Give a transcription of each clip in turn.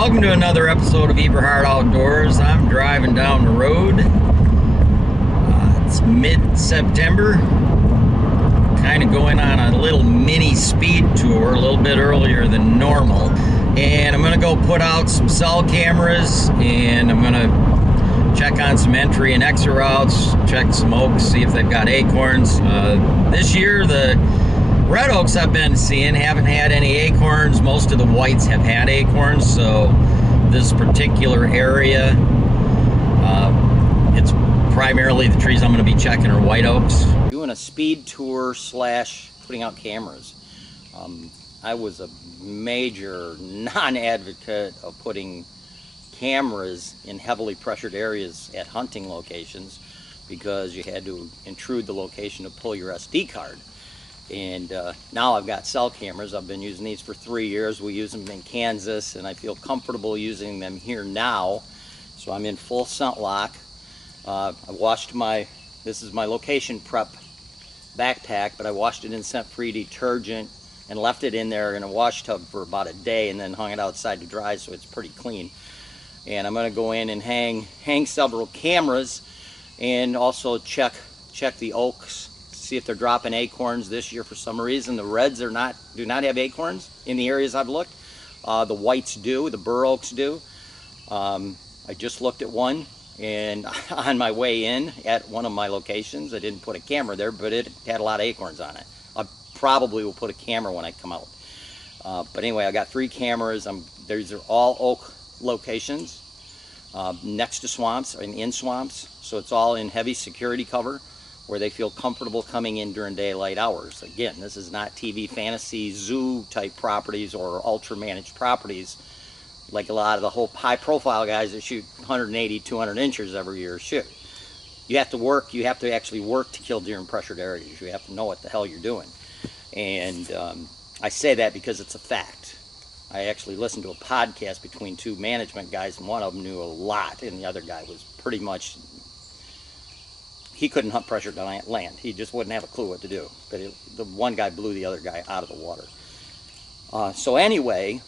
Welcome to another episode of Eberhart Outdoors. I'm driving down the road. It's mid-September. Kind of going on a little mini speed tour, a little bit earlier than normal. And I'm going to go put out some cell cameras, and I'm going to check on some entry and exit routes, check some oaks, see if they've got acorns. This year, the red oaks I've been seeing haven't had any acorns. Most of the whites have had acorns, so this particular area, it's primarily the trees I'm going to be checking are white oaks. Doing a speed tour slash putting out cameras. I was a major non-advocate of putting cameras in heavily pressured areas at hunting locations because you had to intrude the location to pull your SD card. And now I've got cell cameras. I've been using these for 3 years. We use them in Kansas, and I feel comfortable using them here now. So I'm in full scent lock. I washed this is my location prep backpack, but I washed it in scent-free detergent and left it in there in a wash tub for about a day and then hung it outside to dry, so it's pretty clean. And I'm going to go in and hang several cameras and also check the oaks, see if they're dropping acorns this year. For some reason the reds do not have acorns in the areas I've looked. The whites do, the Bur Oaks do. I just looked at one, and on my way in at one of my locations, I didn't put a camera there, but it had a lot of acorns on it. I probably will put a camera when I come out. But anyway, I got 3 cameras. These are all oak locations next to swamps and in swamps, so it's all in heavy security cover where they feel comfortable coming in during daylight hours. Again, this is not TV fantasy zoo type properties or ultra managed properties like a lot of the whole high profile guys that shoot 180, 200 inches every year shoot. You have to work, you have to actually work to kill deer in pressured areas. You have to know what the hell you're doing. And I say that because it's a fact. I actually listened to a podcast between 2 management guys, and one of them knew a lot, and the other guy was pretty much, he couldn't hunt pressured land. He just wouldn't have a clue what to do. But the one guy blew the other guy out of the water. So anyway,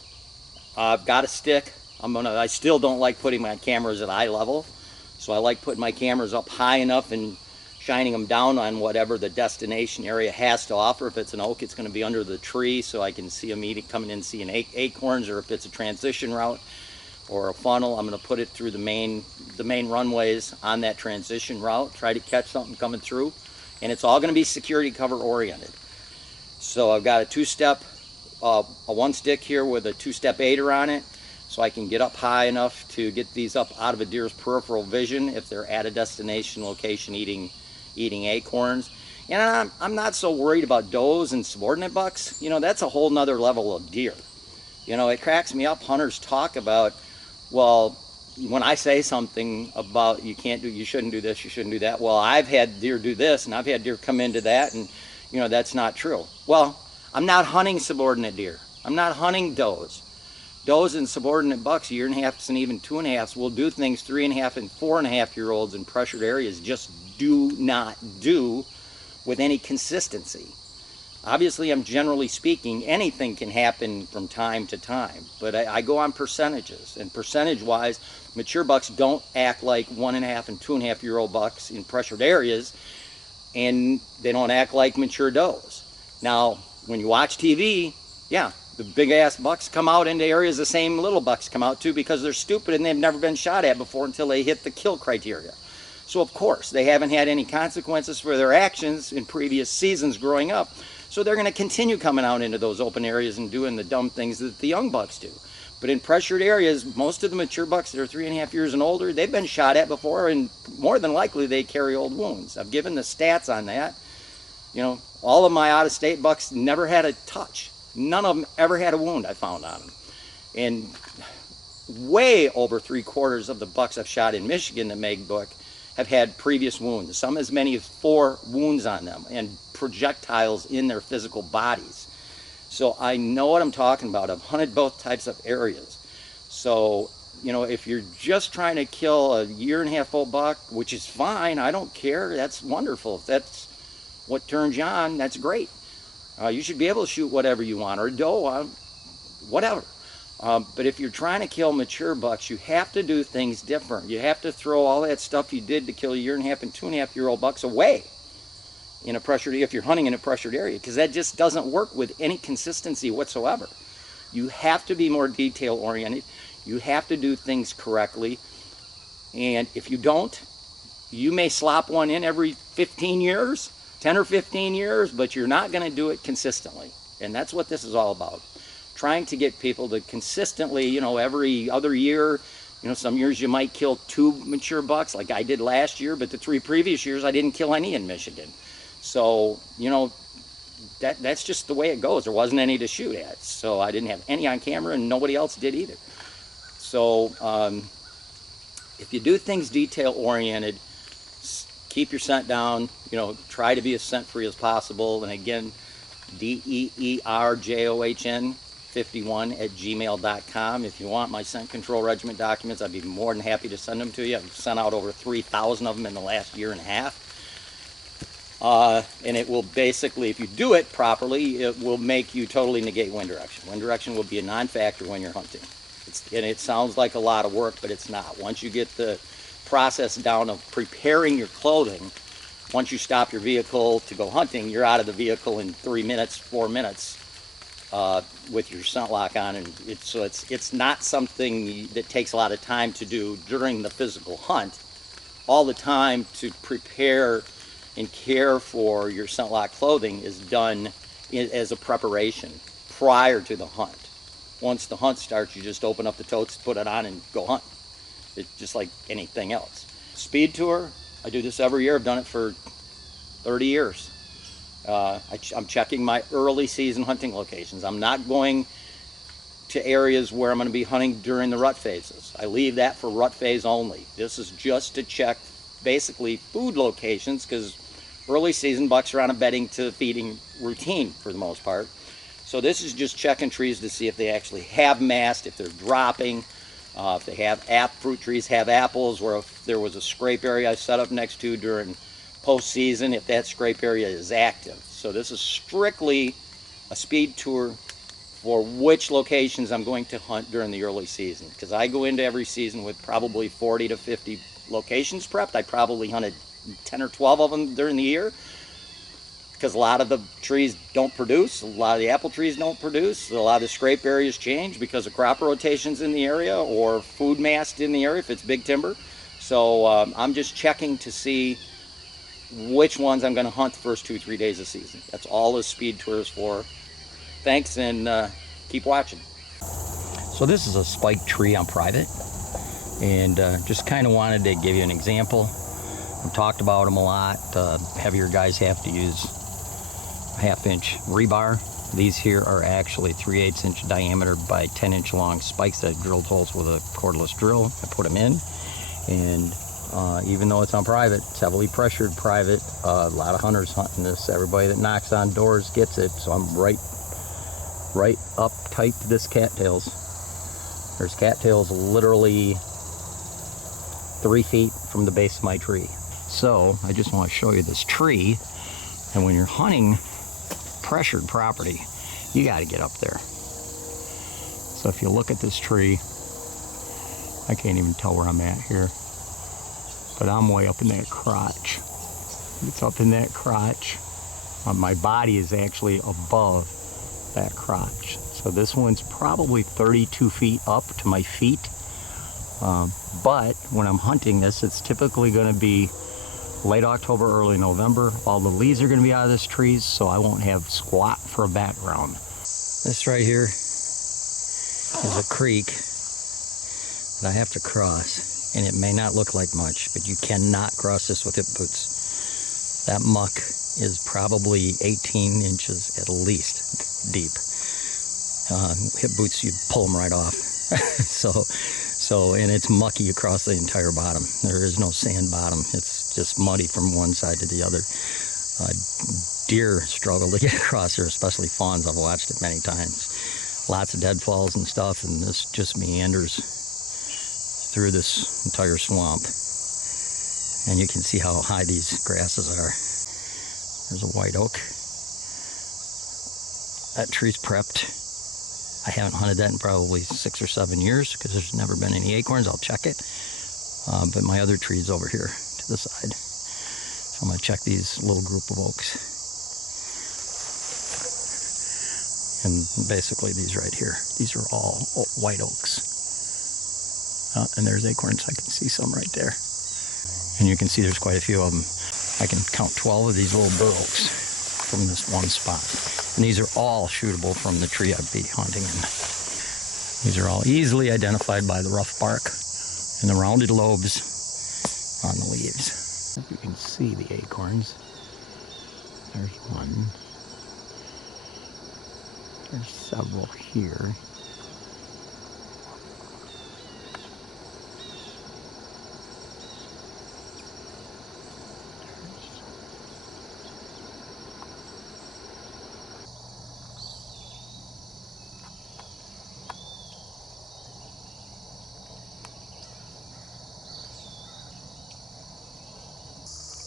I've got a stick. I still don't like putting my cameras at eye level. So I like putting my cameras up high enough and shining them down on whatever the destination area has to offer. If it's an oak, it's going to be under the tree so I can see them coming in seeing acorns, or if it's a transition route or a funnel, I'm going to put it through the main runways on that transition route, try to catch something coming through, and it's all going to be security cover oriented. So I've got a 2-step, a 1-stick here with a 2-step aider on it, so I can get up high enough to get these up out of a deer's peripheral vision if they're at a destination location eating acorns. And I'm not so worried about does and subordinate bucks. You know, that's a whole nother level of deer. You know, it cracks me up. Hunters talk about, well, when I say something about you shouldn't do this, you shouldn't do that. Well, I've had deer do this, and I've had deer come into that, and you know, that's not true. Well, I'm not hunting subordinate deer. I'm not hunting does. Does and subordinate bucks, 1.5 and even 2.5, will do things 3.5 and 4.5-year-olds in pressured areas just do not do with any consistency. Obviously, I'm generally speaking, anything can happen from time to time, but I go on percentages, and percentage-wise, mature bucks don't act like 1.5 and 2.5-year-old bucks in pressured areas, and they don't act like mature does. Now, when you watch TV, yeah, the big-ass bucks come out into areas the same little bucks come out to because they're stupid and they've never been shot at before until they hit the kill criteria. So, of course, they haven't had any consequences for their actions in previous seasons growing up. So they're going to continue coming out into those open areas and doing the dumb things that the young bucks do. But in pressured areas, most of the mature bucks that are 3.5 years and older, they've been shot at before, and more than likely they carry old wounds. I've given the stats on that. You know, all of my out-of-state bucks never had a touch. None of them ever had a wound I found on them. And way over 3/4 of the bucks I've shot in Michigan that make book have had previous wounds, some as many as 4 wounds on them and projectiles in their physical bodies. So I know what I'm talking about. I've hunted both types of areas. So, you know, if you're just trying to kill a 1.5-year-old buck, which is fine, I don't care, that's wonderful. If that's what turns you on, that's great. You should be able to shoot whatever you want, or a doe, whatever. But if you're trying to kill mature bucks, you have to do things different. You have to throw all that stuff you did to kill a 1.5 and 2.5-year-old bucks away in a pressured, if you're hunting in a pressured area, because that just doesn't work with any consistency whatsoever. You have to be more detail oriented. You have to do things correctly. And if you don't, you may slop one in every 15 years, 10 or 15 years, but you're not going to do it consistently. And that's what this is all about. Trying to get people to consistently, you know, every other year, you know, some years you might kill 2 mature bucks like I did last year, but the 3 previous years I didn't kill any in Michigan. So, you know, that's just the way it goes. There wasn't any to shoot at. So I didn't have any on camera, and nobody else did either. So if you do things detail oriented, keep your scent down, you know, try to be as scent free as possible. And again, DEERJOHN51@gmail.com. If you want my scent control regimen documents, I'd be more than happy to send them to you. I've sent out over 3,000 of them in the last 1.5 years. And it will basically, if you do it properly, it will make you totally negate wind direction. Wind direction will be a non-factor when you're hunting. And it sounds like a lot of work, but it's not. Once you get the process down of preparing your clothing, once you stop your vehicle to go hunting, you're out of the vehicle in 3 minutes, 4 minutes with your scent lock on. And it's not something that takes a lot of time to do during the physical hunt. All the time to prepare and care for your scent lock clothing is done as a preparation prior to the hunt. Once the hunt starts, you just open up the totes, put it on, and go hunt. It's just like anything else. Speed tour, I do this every year. I've done it for 30 years. I'm checking my early season hunting locations. I'm not going to areas where I'm going to be hunting during the rut phases. I leave that for rut phase only. This is just to check basically food locations, because early season bucks are on a bedding to feeding routine for the most part. So this is just checking trees to see if they actually have mast, if they're dropping, if they have fruit trees have apples, or if there was a scrape area I set up next to during postseason, if that scrape area is active. So this is strictly a speed tour for which locations I'm going to hunt during the early season, because I go into every season with probably 40 to 50 locations prepped. I probably hunted 10 or 12 of them during the year, because a lot of the trees don't produce, a lot of the apple trees don't produce, a lot of the scrape areas change because of crop rotations in the area or food mast in the area if it's big timber. So I'm just checking to see which ones I'm going to hunt the first 2-3 days of season. That's all this speed tour is for. Thanks, and keep watching. So this is a spiked tree on private, and just kind of wanted to give you an example. I've talked about them a lot. Heavier guys have to use 1/2-inch rebar. These here are actually 3/8 inch diameter by 10-inch long spikes that I drilled holes with a cordless drill. I put them in, and even though it's on private, it's heavily pressured private. A lot of hunters hunting this. Everybody that knocks on doors gets it. So I'm right up tight to this cattails. There's cattails literally 3 feet from the base of my tree. So I just want to show you this tree, and when you're hunting pressured property, you got to get up there. So if you look at this tree, I can't even tell where I'm at here, but I'm way up in that crotch. It's up in that crotch. My body is actually above that crotch. So this one's probably 32 feet up to my feet. But when I'm hunting this, it's typically going to be late October, early November. All the leaves are going to be out of this trees, so I won't have squat for a background. This right here is a creek that I have to cross, and it may not look like much, but you cannot cross this with hip boots. That muck is probably 18 inches at least deep. Hip boots, you'd pull them right off. And it's mucky across the entire bottom. There is no sand bottom. It's just muddy from one side to the other. Deer struggle to get across here, especially fawns. I've watched it many times. Lots of deadfalls and stuff, and this just meanders through this entire swamp. And you can see how high these grasses are. There's a white oak. That tree's prepped. I haven't hunted that in probably 6 or 7 years because there's never been any acorns. I'll check it. But my other tree is over here to the side. So I'm going to check these little group of oaks. And basically these right here, these are all white oaks. And there's acorns. I can see some right there. And you can see there's quite a few of them. I can count 12 of these little Bur Oaks from this one spot. And these are all shootable from the tree I'd be hunting in. These are all easily identified by the rough bark and the rounded lobes on the leaves. If you can see the acorns, there's one. There's several here.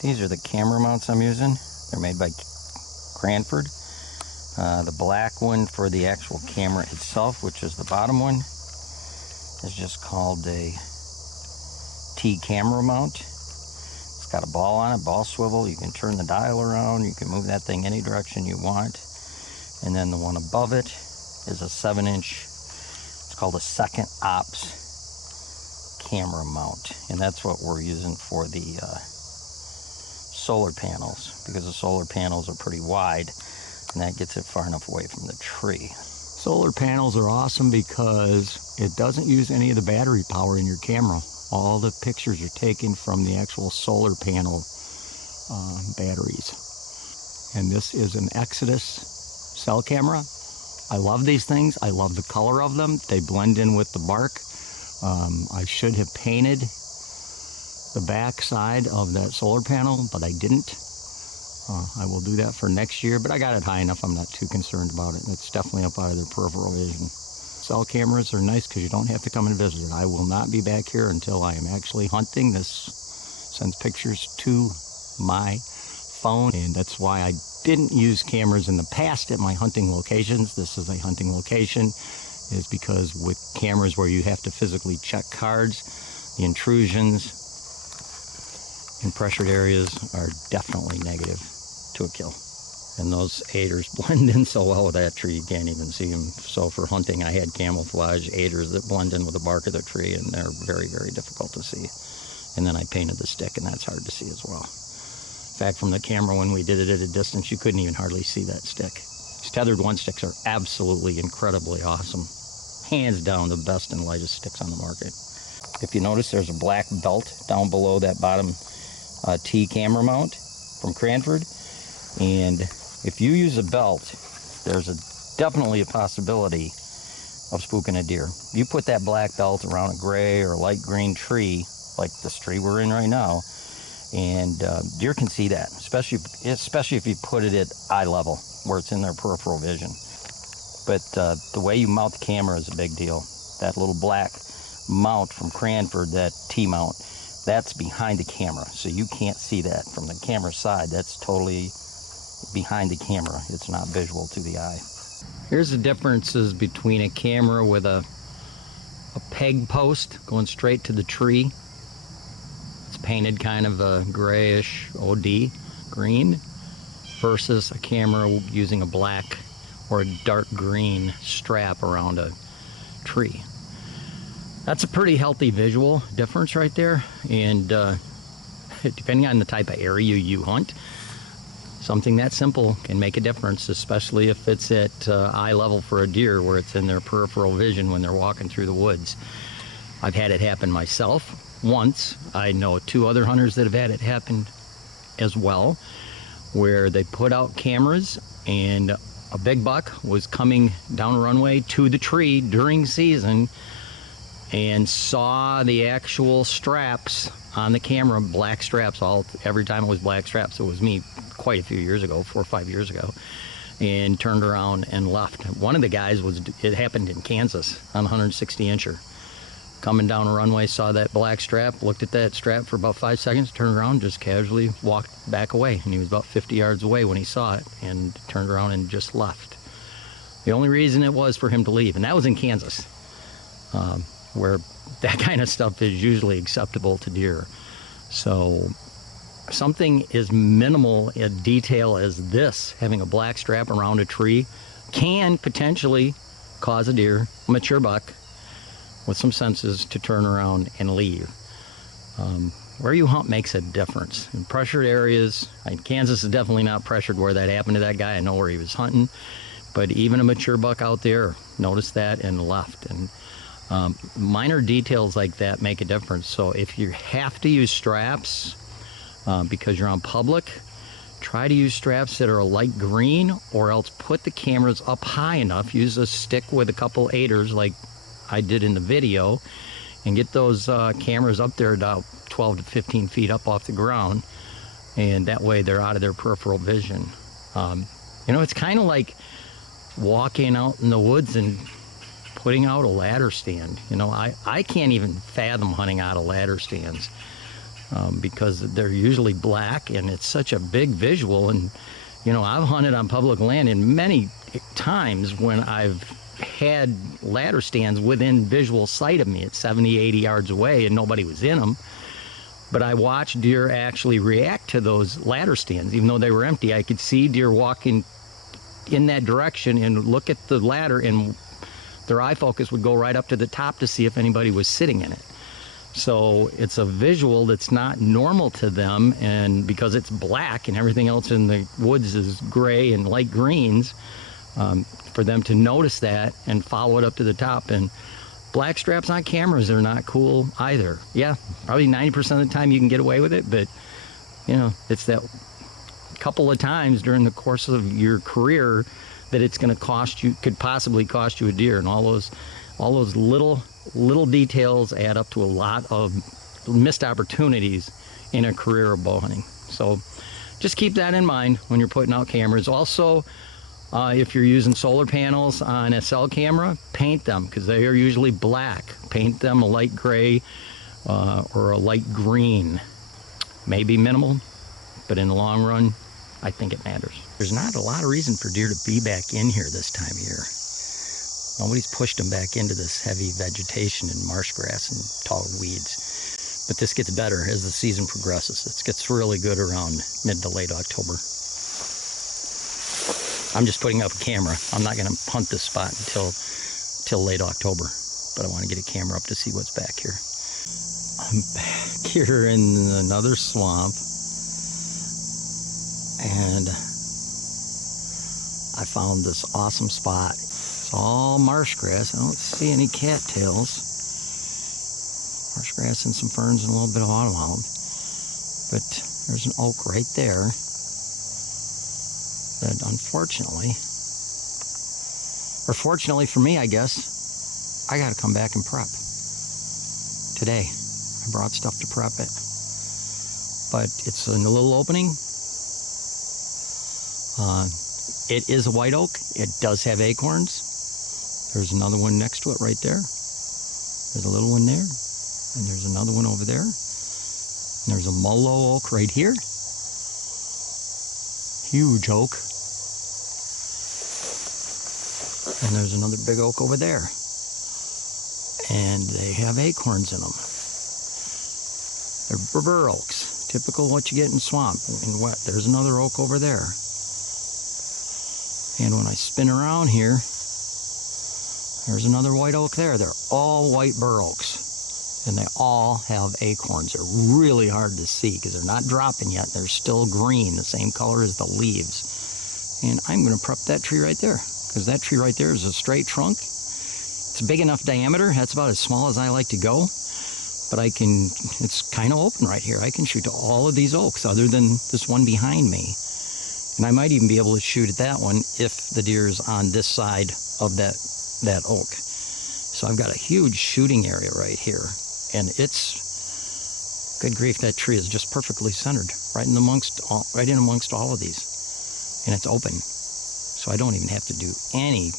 These are the camera mounts I'm using. They're made by Cranford. The black one for the actual camera itself, which is the bottom one, is just called a T camera mount. It's got a ball on it, ball swivel. You can turn the dial around. You can move that thing any direction you want. And then the one above it is a 7-inch, it's called a second ops camera mount. And that's what we're using for the solar panels, because the solar panels are pretty wide and that gets it far enough away from the tree. Solar panels are awesome because it doesn't use any of the battery power in your camera. All the pictures are taken from the actual solar panel batteries. And this is an Exodus cell camera. I love these things. I love the color of them. They blend in with the bark. I should have painted the back side of that solar panel, but I didn't. I will do that for next year, but I got it high enough. I'm not too concerned about it. It's definitely up out of their peripheral vision. Cell cameras are nice because you don't have to come and visit it. I will not be back here until I am actually hunting. This sends pictures to my phone, and that's why I didn't use cameras in the past at my hunting locations. This is a hunting location, is because with cameras where you have to physically check cards, the intrusions in pressured areas are definitely negative to a kill. And those aders blend in so well with that tree you can't even see them. So for hunting I had camouflage aders that blend in with the bark of the tree, and they're very, very difficult to see. And then I painted the stick, and that's hard to see as well. In fact, from the camera when we did it at a distance, you couldn't even hardly see that stick. These tethered one sticks are absolutely incredibly awesome. Hands down the best and lightest sticks on the market. If you notice, there's a black belt down below that bottom T camera mount from Cranford, and if you use a belt, there's definitely a possibility of spooking a deer. You put that black belt around a gray or light green tree, like this tree we're in right now, and deer can see that, especially if you put it at eye level, where it's in their peripheral vision. But the way you mount the camera is a big deal. That little black mount from Cranford, that T mount, that's behind the camera, so you can't see that from the camera side. That's totally behind the camera. It's not visual to the eye. Here's the differences between a camera with a peg post going straight to the tree. It's painted kind of a grayish OD green, versus a camera using a black or a dark green strap around a tree. That's a pretty healthy visual difference right there, and depending on the type of area you hunt, something that simple can make a difference, especially if it's at eye level for a deer, where it's in their peripheral vision when they're walking through the woods. I've had it happen myself once. I know 2 other hunters that have had it happen as well, where they put out cameras and a big buck was coming down a runway to the tree during season and saw the actual straps on the camera, black straps, every time it was black straps. It was me quite a few years ago, 4 or 5 years ago, and turned around and left. One of the guys it happened in Kansas on a 160 incher. Coming down a runway, saw that black strap, looked at that strap for about 5 seconds, turned around, just casually walked back away. And he was about 50 yards away when he saw it, and turned around and just left. The only reason it was for him to leave, and that was in Kansas, where that kind of stuff is usually acceptable to deer. So something as minimal a detail as this, having a black strap around a tree, can potentially cause a deer, a mature buck, with some senses to turn around and leave. Where you hunt makes a difference. In pressured areas, Kansas is definitely not pressured where that happened to that guy. I know where he was hunting, but even a mature buck out there noticed that and left. And minor details like that make a difference. So if you have to use straps because you're on public, try to use straps that are a light green, or else put the cameras up high enough. Use a stick with a couple aiders like I did in the video, and get those cameras up there about 12 to 15 feet up off the ground, and that way they're out of their peripheral vision. You know, it's kind of like walking out in the woods and putting out a ladder stand. You know, I can't even fathom hunting out of ladder stands because they're usually black and it's such a big visual. And you know, I've hunted on public land, and many times when I've had ladder stands within visual sight of me at 70, 80 yards away and nobody was in them, but I watched deer actually react to those ladder stands. Even though they were empty, I could see deer walking in that direction and look at the ladder, and their eye focus would go right up to the top to see if anybody was sitting in it. So it's a visual that's not normal to them, and because it's black and everything else in the woods is gray and light greens, for them to notice that and follow it up to the top. And black straps on cameras are not cool either. Yeah, probably 90% of the time you can get away with it, but you know, it's that couple of times during the course of your career that it's going to cost you, could possibly cost you a deer. And all those little details add up to a lot of missed opportunities in a career of bow hunting. So just keep that in mind when you're putting out cameras. Also, if you're using solar panels on a cell camera, paint them, because they are usually black. Paint them a light gray or a light green. Maybe minimal, but in the long run, I think it matters. There's not a lot of reason for deer to be back in here this time of year. Nobody's pushed them back into this heavy vegetation and marsh grass and tall weeds. But this gets better as the season progresses. It gets really good around mid to late October. I'm just putting up a camera. I'm not going to hunt this spot until late October, but I want to get a camera up to see what's back here. I'm back here in another swamp, and I found this awesome spot. It's all marsh grass. I don't see any cattails. Marsh grass and some ferns and a little bit of autumn. But there's an oak right there that unfortunately, or fortunately for me, I guess, I got to come back and prep today. I brought stuff to prep it, but it's in a little opening. It is a white oak. It does have acorns. There's another one next to it right there. There's a little one there, and there's another one over there. And there's a mullow oak right here. Huge oak. And there's another big oak over there. And they have acorns in them. They're Bur Oaks, typical what you get in swamp and wet. There's another oak over there. And when I spin around here, there's another white oak there. They're all white Bur Oaks. And they all have acorns. They're really hard to see because they're not dropping yet. They're still green, the same color as the leaves. And I'm going to prep that tree right there, because that tree right there is a straight trunk. It's a big enough diameter. That's about as small as I like to go. But I can, it's kind of open right here. I can shoot to all of these oaks other than this one behind me. And I might even be able to shoot at that one if the deer is on this side of that oak. So I've got a huge shooting area right here. And it's, good grief, that tree is just perfectly centered right in amongst all of these. And it's open. So I don't even have to do any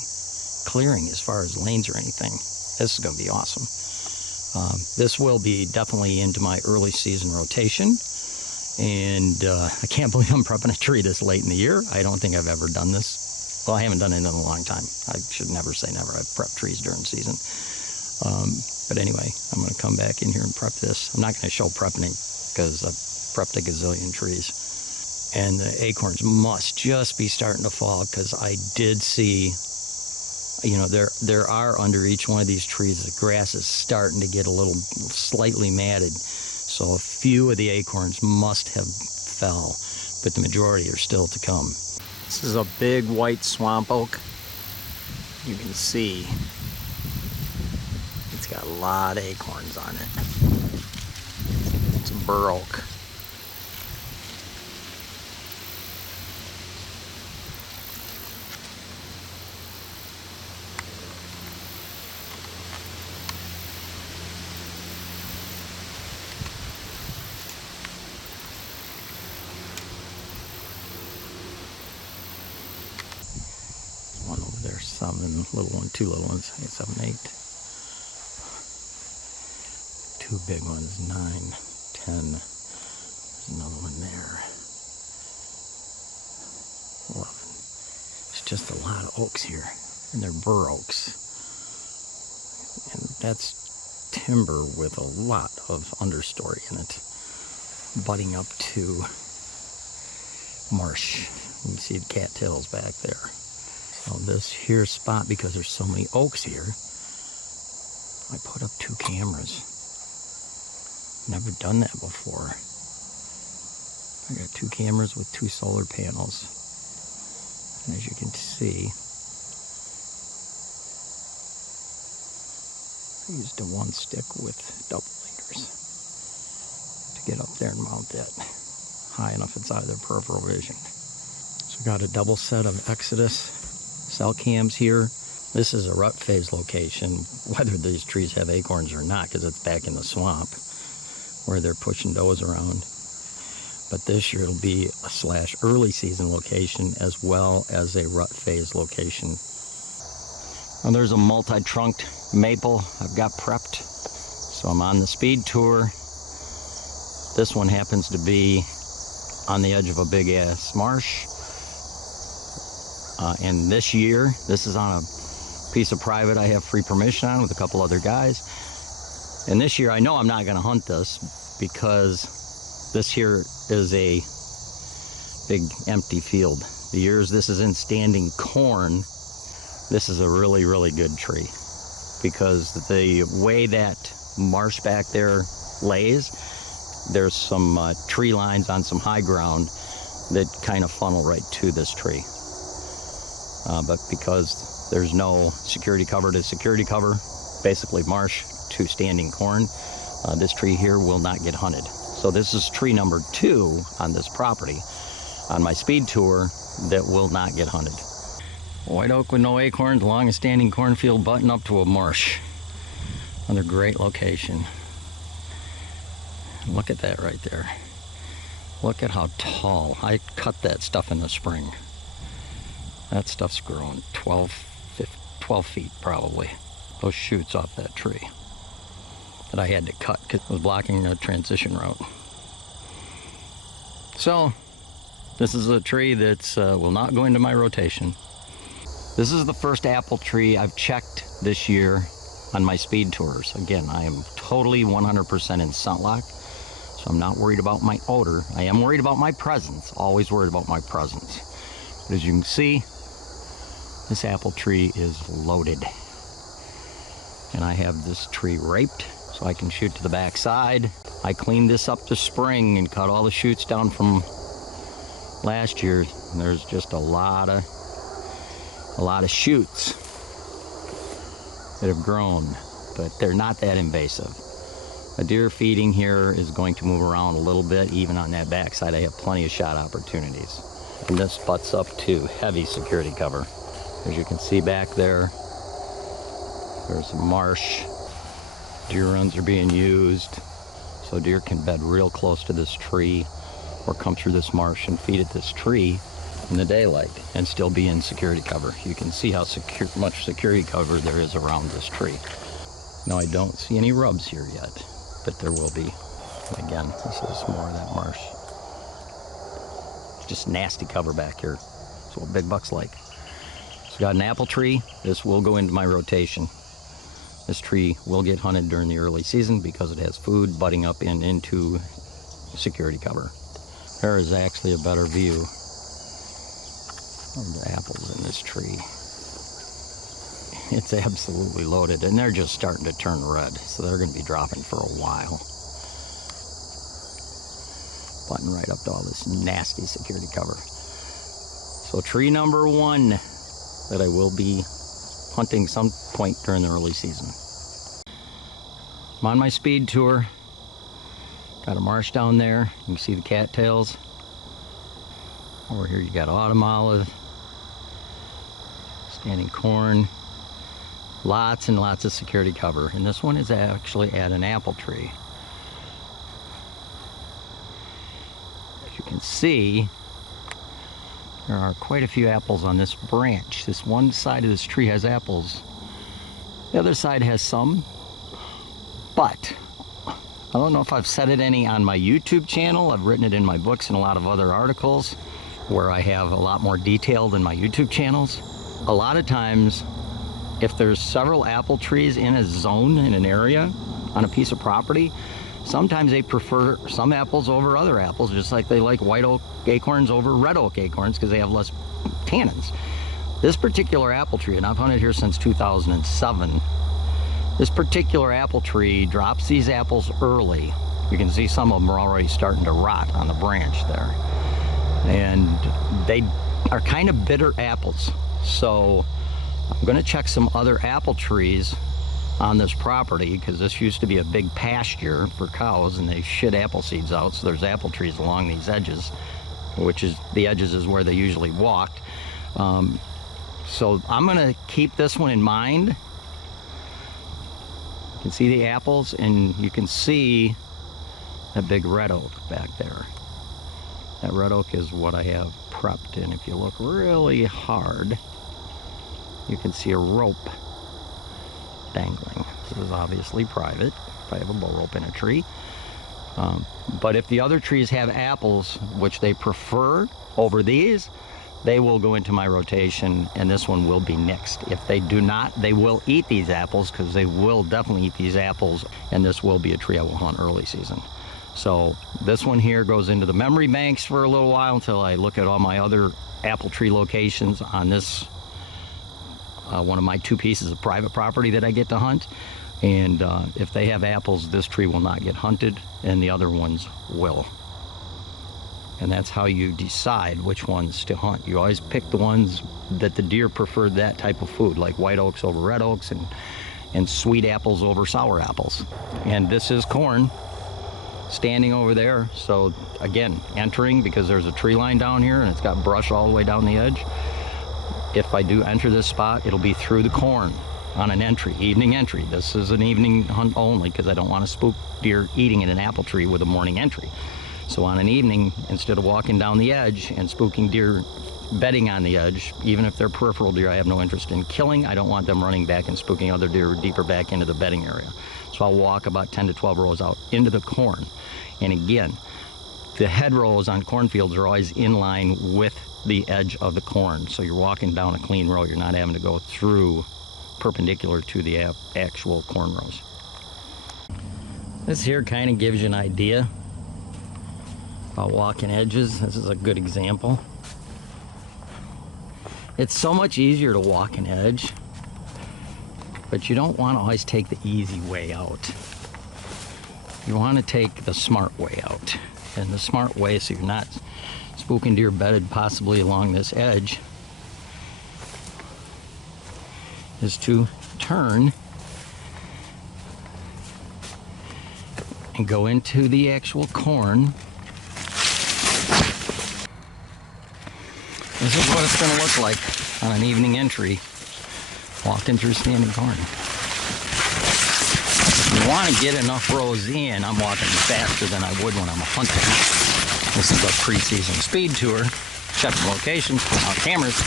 clearing as far as lanes or anything. This is going to be awesome. This will be definitely into my early season rotation. And I can't believe I'm prepping a tree this late in the year. I don't think I've ever done this Well, I haven't done it in a long time. I should never say never. I've prepped trees during season. But anyway, I'm going to come back in here and prep this. I'm not going to show prepping it because I've prepped a gazillion trees. And the acorns must just be starting to fall, because I did see, you know, there are under each one of these trees, the grass is starting to get a little slightly matted. So a few of the acorns must have fell, but the majority are still to come. This is a big white swamp oak. You can see it's got a lot of acorns on it. It's a Bur Oak. One over there, 7, little one, 2 little ones, 8, 7, 8. 2 big ones, 9, 10. There's another one there. 11. It's just a lot of oaks here, and they're Bur Oaks. And that's timber with a lot of understory in it, butting up to marsh. You can see the cattails back there. So this here spot, because there's so many oaks here, I put up 2 cameras. Never done that before. I got 2 cameras with 2 solar panels. And as you can see, I used a 1 stick with double leaders to get up there and mount that high enough it's out of their peripheral vision. So got a double set of Exodus cell cams here. This is a rut phase location, whether these trees have acorns or not, because it's back in the swamp where they're pushing does around. But this year it'll be a / early season location as well as a rut phase location. Now there's a multi-trunked maple I've got prepped. So I'm on the speed tour. This one happens to be on the edge of a big ass marsh. And this year, this is on a piece of private I have free permission on with a couple other guys. And this year I know I'm not going to hunt this, because this here is a big empty field. The years this is in standing corn, this is a really, really good tree, because the way that marsh back there lays, there's some tree lines on some high ground that kind of funnel right to this tree. But because there's no security cover to security cover, basically marsh to standing corn, this tree here will not get hunted. So this is tree number 2 on this property on my speed tour that will not get hunted. White oak with no acorns along a standing cornfield button up to a marsh. Another great location. Look at that right there. Look at how tall. I cut that stuff in the spring. That stuff's growing 12 feet probably. Those shoots off that tree that I had to cut because it was blocking the transition route. So this is a tree that will not go into my rotation. This is the first apple tree I've checked this year on my speed tours. Again, I am totally 100% in scent-lock, so I'm not worried about my odor. I am worried about my presence, always worried about my presence. But as you can see, this apple tree is loaded. And I have this tree raped so I can shoot to the back side. I cleaned this up this spring and cut all the shoots down from last year. And there's just a lot of shoots that have grown, but they're not that invasive. A deer feeding here is going to move around a little bit. Even on that backside, I have plenty of shot opportunities. And this butts up to heavy security cover. As you can see back there, there's a marsh. Deer runs are being used, so deer can bed real close to this tree or come through this marsh and feed at this tree in the daylight and still be in security cover. You can see how much security cover there is around this tree. Now I don't see any rubs here yet, but there will be. Again, this is more of that marsh. Just nasty cover back here. That's what big bucks like. It's got an apple tree. This will go into my rotation. This tree will get hunted during the early season because it has food butting up into security cover. There is actually a better view of the apples in this tree. It's absolutely loaded, and they're just starting to turn red, so they're going to be dropping for a while. Butting right up to all this nasty security cover. So tree number 1 that I will be hunting some point during the early season. I'm on my speed tour. Got a marsh down there. You can see the cattails. Over here you got autumn olive, standing corn, lots and lots of security cover. And this one is actually at an apple tree. As you can see, there are quite a few apples on this branch. This one side of this tree has apples. The other side has some, but I don't know if I've said it any on my YouTube channel. I've written it in my books and a lot of other articles where I have a lot more detail than my YouTube channels. A lot of times, if there's several apple trees in a zone, in an area, on a piece of property, sometimes they prefer some apples over other apples, just like they like white oak acorns over red oak acorns because they have less tannins. This particular apple tree, and I've hunted here since 2007, this particular apple tree drops these apples early. You can see some of them are already starting to rot on the branch there. And they are kind of bitter apples. So I'm going to check some other apple trees on this property because this used to be a big pasture for cows and they shit apple seeds out. So there's apple trees along these edges, which is the edges is where they usually walked. So I'm going to keep this one in mind. You can see the apples and you can see that big red oak back there. That red oak is what I have prepped, and if you look really hard, you can see a rope dangling. This is obviously private if I have a bow rope in a tree. But if the other trees have apples, which they prefer over these, they will go into my rotation, and this one will be nixed. If they do not, they will eat these apples because they will definitely eat these apples, and this will be a tree I will hunt early season. So this one here goes into the memory banks for a little while until I look at all my other apple tree locations on this, one of my 2 pieces of private property that I get to hunt. And if they have apples, this tree will not get hunted and the other ones will. And that's how you decide which ones to hunt. You always pick the ones that the deer prefer that type of food, like white oaks over red oaks and sweet apples over sour apples. And this is corn standing over there. So again, entering because there's a tree line down here and it's got brush all the way down the edge. If I do enter this spot, it'll be through the corn on an entry, evening entry. This is an evening hunt only because I don't want to spook deer eating in an apple tree with a morning entry. So on an evening, instead of walking down the edge and spooking deer bedding on the edge, even if they're peripheral deer I have no interest in killing, I don't want them running back and spooking other deer deeper back into the bedding area. So I'll walk about 10 to 12 rows out into the corn. And again, the head rows on cornfields are always in line with the edge of the corn. So you're walking down a clean row. You're not having to go through perpendicular to the actual corn rows. This here kind of gives you an idea about walking edges. This is a good example. It's so much easier to walk an edge, but you don't want to always take the easy way out. You want to take the smart way out. And the smart way, so you're not spooking deer bedded possibly along this edge, is to turn and go into the actual corn. This is what it's going to look like on an evening entry, walking through standing corn. If you want to get enough rows in, I'm walking faster than I would when I'm hunting. This is a pre-season speed tour, checking locations, putting out cameras.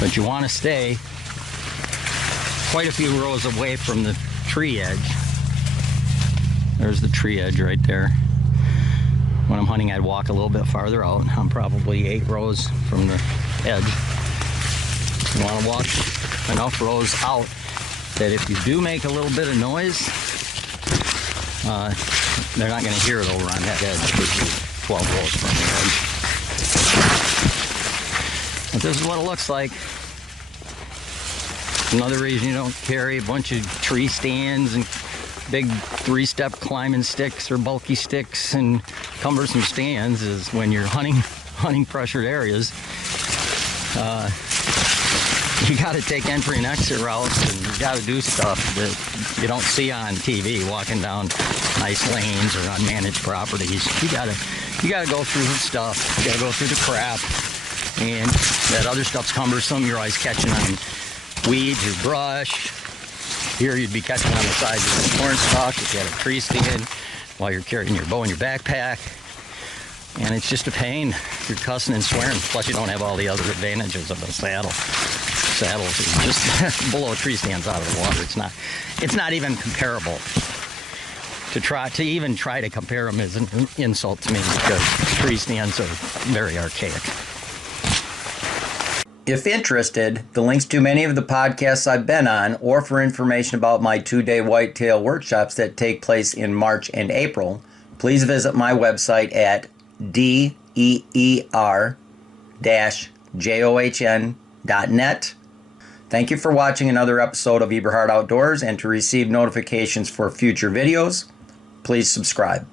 But you want to stay quite a few rows away from the tree edge. There's the tree edge right there. when I'm hunting, I'd walk a little bit farther out. I'm probably 8 rows from the edge. You want to walk enough rows out that if you do make a little bit of noise, they're not going to hear it over on that edge, which is 12 rows from the edge. But this is what it looks like. Another reason you don't carry a bunch of tree stands and big 3-step climbing sticks or bulky sticks and cumbersome stands is when you're hunting pressured areas. You got to take entry and exit routes, and you got to do stuff that you don't see on TV, walking down nice lanes or unmanaged properties. You got to go through stuff. You got to go through the crap, and that other stuff's cumbersome. You're always catching on weeds or brush. Here you'd be catching on the sides of the corn stalk if you had a tree stand while you're carrying your bow in your backpack. And it's just a pain. You're cussing and swearing. Plus you don't have all the other advantages of a saddle. Saddles are just below tree stands out of the water. It's not even comparable. To even try to compare them is an insult to me, because tree stands are very archaic. If interested, the links to many of the podcasts I've been on, or for information about my 2-day whitetail workshops that take place in March and April, please visit my website at deer-john.net. Thank you for watching another episode of Eberhart Outdoors, and to receive notifications for future videos, please subscribe.